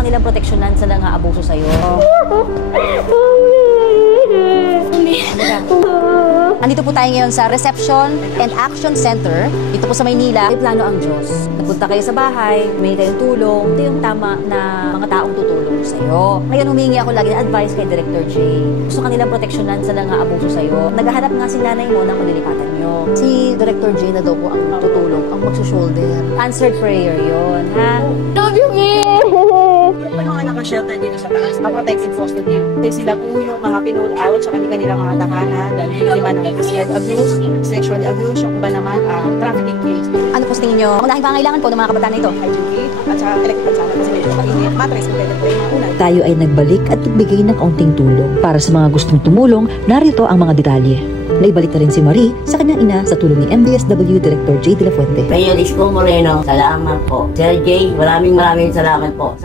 kanilang proteksyonan sa mga abuso sa'yo. Andito po tayo ngayon sa Reception and Action Center. Dito po sa Maynila. May plano ang Diyos. Nagpunta kayo sa bahay, may kayong tulong. Ito yung tama na mga taong tutulong sa'yo. Ngayon humingi ako lagi ng advice kay Director J. Gusto kanilang proteksyonan sa mga abuso sa'yo. Naghahanap nga si nanay mo ng kulilipatan nyo. Si Director J na daw po ang tutulong, ang magsushoulder. Answered prayer yon, ha? Love you, Yung pa mga naka-shelter dito sa taas, protected foster care. Kasi sila po yung mga pinull out sa kanilang mga tahanan, dahil yung iba ng physical abuse, sexual abuse, yung iba naman trafficking case. Ano po sa tingin nyo? Ang unahing pangangailangan po ng mga kabataan na ito? Hygiene at saka electrical sana kasi medyo mainit, matres, pwede po yung unay. Tayo ay nagbalik at nagbigay ng kaunting tulong. Para sa mga gustong tumulong, narito ang mga detalye. Naibalik na rin si Marie sa kanyang ina sa tulong ni MDSW Director J. De La Fuente. Mayor Isko Moreno, salamat po. Sir J, maraming salamat po.